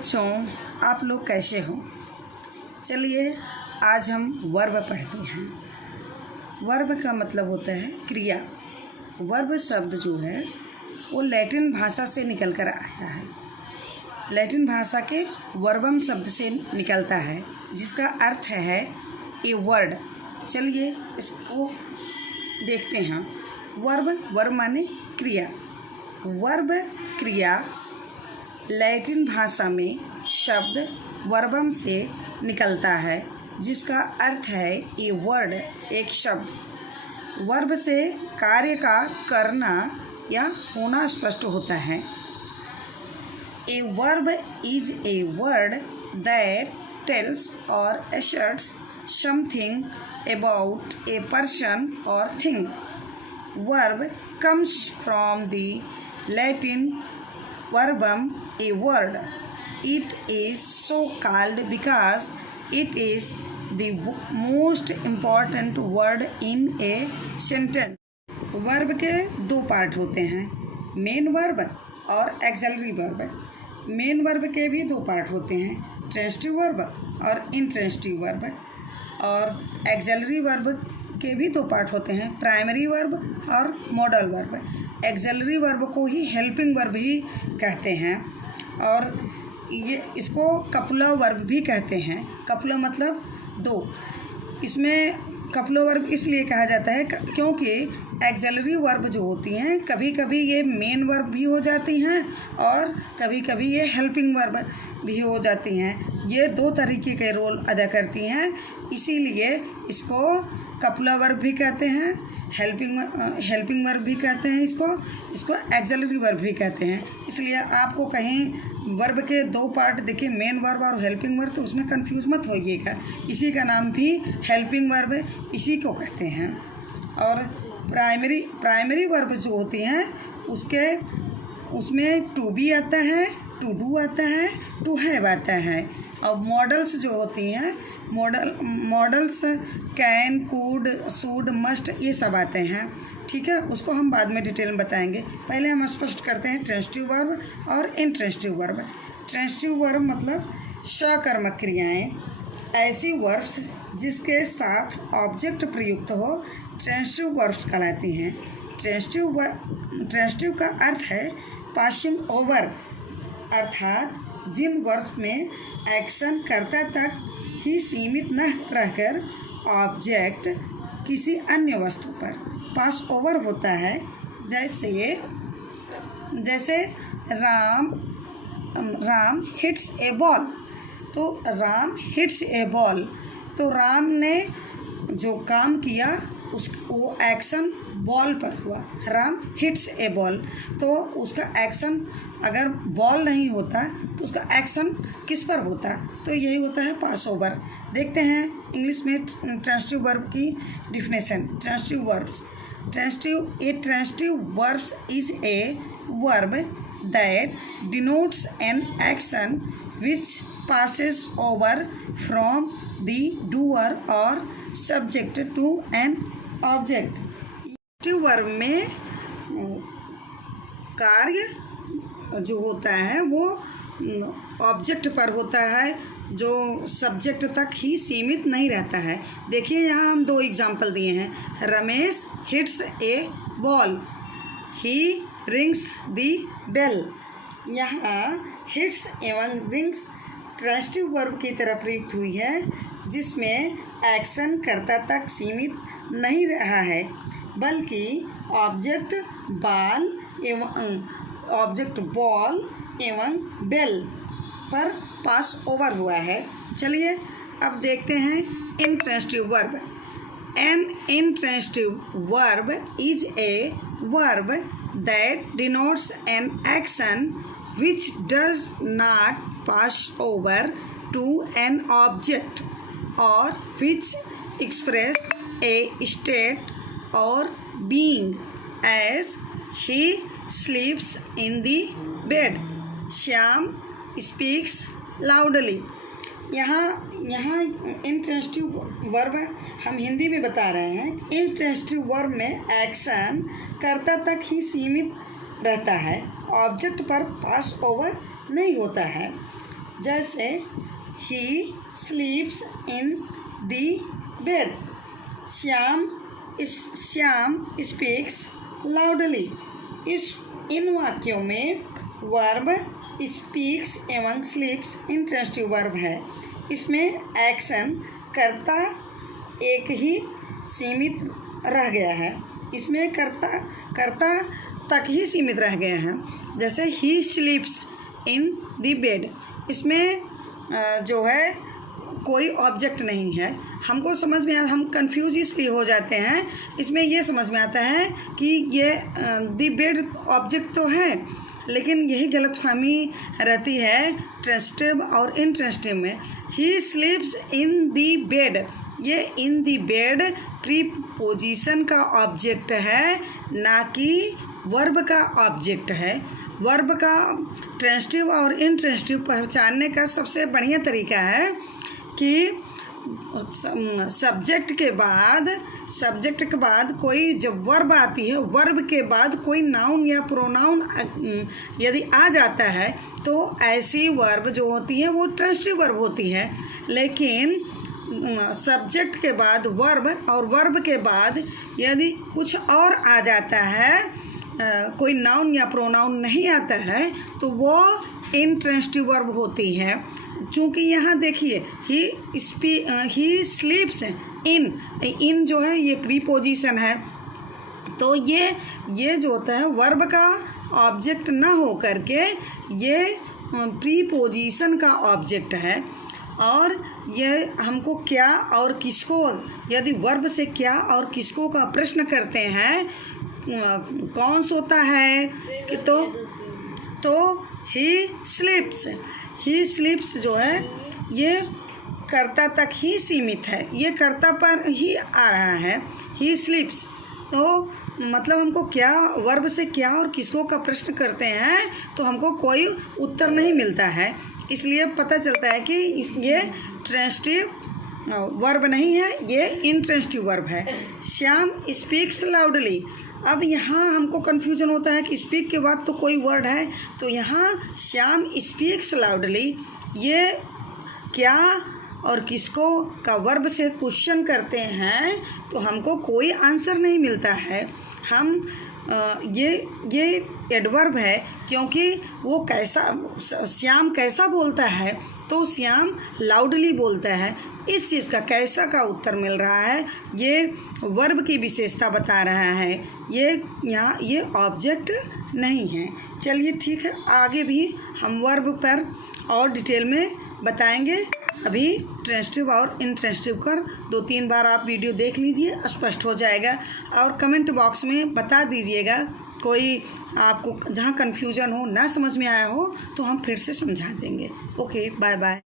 बच्चों, आप लोग कैसे हो? चलिए आज हम वर्ब पढ़ते हैं। वर्ब का मतलब होता है क्रिया। वर्ब शब्द जो है वो लैटिन भाषा से निकल कर आया है। लैटिन भाषा के वर्बम शब्द से निकलता है जिसका अर्थ है ए वर्ड। चलिए इसको देखते हैं। वर्ब माने क्रिया। वर्ब क्रिया लैटिन भाषा में शब्द वर्बम से निकलता है जिसका अर्थ है ए वर्ड, एक शब्द। वर्ब से कार्य का करना या होना स्पष्ट होता है। A verb is a word that tells और asserts something about a person or thing. Verb comes from the Latin verbum a word. It is so called because it is the most important word in a sentence. Verb के दो part होते हैं, main verb और auxiliary verb. Main verb के भी दो part होते हैं, ट्रांजिटिव वर्ब और इंट्रांजिटिव वर्ब। और एक्सेलरी वर्ब के भी दो पार्ट होते हैं, प्राइमरी वर्ब और मॉडल वर्ब। एक्सेलरी वर्ब को ही हेल्पिंग वर्ब ही कहते हैं और ये इसको कपुलर वर्ब भी कहते हैं। कपुलर मतलब दो। इसमें कपुलर वर्ब इसलिए कहा जाता है क्योंकि एक्सेलरी वर्ब जो होती हैं कभी कभी ये मेन वर्ब भी हो जाती हैं और कभी कभी ये हेल्पिंग वर्ब भी हो जाती हैं। ये दो तरीके के रोल अदा करती हैं, इसीलिए इसको कपुलर वर्ब भी कहते हैं, हेल्पिंग वर्ब भी कहते हैं, इसको एक्सेलरी वर्ब भी कहते हैं। इसलिए आपको कहीं वर्ब के दो पार्ट दिखे, मेन वर्ब और हेल्पिंग वर्ब, तो उसमें कंफ्यूज मत होइएगा। इसी का नाम भी हेल्पिंग वर्ब इसी को कहते हैं। और प्राइमरी वर्ब जो होती हैं उसमें टू बी आता है, टू डू आता है, टू हैव आता है। और मॉडल्स जो होती हैं models can, could, should, must, ये सब आते हैं। ठीक है, उसको हम बाद में डिटेल में बताएंगे। पहले हम स्पष्ट करते हैं ट्रांजिटिव वर्ब और इंट्रांजिटिव वर्ब। ट्रांजिटिव वर्ब मतलब सकर्मक क्रियाएं, ऐसी वर्ब्स जिसके साथ ऑब्जेक्ट प्रयुक्त हो ट्रांजिटिव वर्ब्स कहलाती हैं। ट्रांजिटिव का अर्थ है पासिंग ओवर, अर्थात जिन वर्ब्स में एक्शन कर्ता तक ही सीमित न रहकर ऑब्जेक्ट किसी अन्य वस्तु पर पास ओवर होता है। जैसे राम हिट्स ए बॉल। तो राम हिट्स ए बॉल, तो राम ने जो काम किया वो एक्शन बॉल पर हुआ। राम हिट्स ए बॉल, तो उसका एक्शन अगर बॉल नहीं होता तो उसका एक्शन किस पर होता? तो यही होता है पास ओवर। देखते हैं इंग्लिश में ट्रांजिटिव वर्ब की definition. Transitive verbs, transitive verbs is a verb that denotes an action which passes over from the doer or subject to an object. Transitive verb में कार्य जो होता है वो ऑब्जेक्ट पर होता है, जो सब्जेक्ट तक ही सीमित नहीं रहता है। देखिए यहाँ हम दो एग्जाम्पल दिए हैं। Ramesh hits a ball, he rings the bell. यहाँ हिट्स एवं रिंग्स ट्रांजिटिव वर्ब की तरह प्रयुक्त हुई है जिसमें एक्शन कर्ता तक सीमित नहीं रहा है बल्कि ऑब्जेक्ट बॉल एवं बेल पर पास ओवर हुआ है। चलिए अब देखते हैं intransitive verb. An intransitive verb is a verb that denotes an action which does not pass over to an object or which express a state or being, as he sleeps in the bed, Shyam speaks loudly. यहाँ intransitive verb हम हिंदी में बता रहे हैं। Intransitive verb में action कर्ता तक ही सीमित रहता है, ऑब्जेक्ट पर पास ओवर नहीं होता है। जैसे ही स्लीप्स इन दी बेड, श्याम स्पीक्स लाउडली। इन वाक्यों में वर्ब स्पीक्स एवं स्लीप्स इंट्रांसिटिव वर्ब है। इसमें एक्शन कर्ता एक ही सीमित रह गया है, इसमें कर्ता तक ही सीमित रह गए हैं। जैसे ही स्लीप्स इन द बेड, इसमें जो है कोई ऑब्जेक्ट नहीं है। हमको समझ में हम कंफ्यूज इसलिए हो जाते हैं, इसमें ये समझ में आता है कि ये द बेड ऑब्जेक्ट तो है, लेकिन यही गलतफहमी रहती है ट्रांसिटिव और इंट्रांसिटिव में। ही स्लीप्स इन दी बेड, ये इन दी बेड प्रीपोजिशन का ऑब्जेक्ट है, ना कि वर्ब का ऑब्जेक्ट है। वर्ब का ट्रांसिटिव और इंट्रांसिटिव पहचानने का सबसे बढ़िया तरीका है कि सब्जेक्ट के बाद कोई जब वर्ब आती है, वर्ब के बाद कोई नाउन या प्रोनाउन यदि आ जाता है तो ऐसी वर्ब जो होती है वो ट्रांसिटिव वर्ब होती है। लेकिन सब्जेक्ट के बाद वर्ब और वर्ब के बाद यदि कुछ और आ जाता है, कोई नाउन या प्रोनाउन नहीं आता है, तो वो इंट्रांसिटिव वर्ब होती है। चूँकि यहाँ देखिए ही स्लीप्स इन जो है ये प्रीपोजिशन है, तो ये जो होता है वर्ब का ऑब्जेक्ट ना हो करके ये प्रीपोजिशन का ऑब्जेक्ट है। और ये हमको क्या और किसको, यदि वर्ब से क्या और किसको का प्रश्न करते हैं, कौन सोता है कि तो ही स्लीप्स जो है ये कर्ता तक ही सीमित है, ये कर्ता पर ही आ रहा है। ही स्लीप्स तो मतलब हमको क्या वर्ब से क्या और किसको का प्रश्न करते हैं तो हमको कोई उत्तर नहीं मिलता है, इसलिए पता चलता है कि ये ट्रांसिटिव वर्ब नहीं है, ये इंट्रांसिटिव वर्ब है। श्याम स्पीक्स लाउडली, अब यहाँ हमको कन्फ्यूजन होता है कि स्पीक के बाद तो कोई वर्ड है, तो यहाँ श्याम स्पीक्स लाउडली, ये क्या और किसको का वर्ब से क्वेश्चन करते हैं तो हमको कोई आंसर नहीं मिलता है। हम ये एडवर्ब है, क्योंकि वो कैसा श्याम कैसा बोलता है तो श्याम लाउडली बोलता है। इस चीज़ का कैसा का उत्तर मिल रहा है, ये वर्ब की विशेषता बता रहा है, ये यहाँ ये ऑब्जेक्ट नहीं है। चलिए ठीक है, आगे भी हम वर्ब पर और डिटेल में बताएंगे। अभी ट्रांसिटिव और इंट्रांसिटिव कर 2-3 बार आप वीडियो देख लीजिए, स्पष्ट हो जाएगा। और कमेंट बॉक्स में बता दीजिएगा कोई आपको जहाँ कन्फ्यूजन हो, ना समझ में आया हो तो हम फिर से समझा देंगे। Okay, bye bye.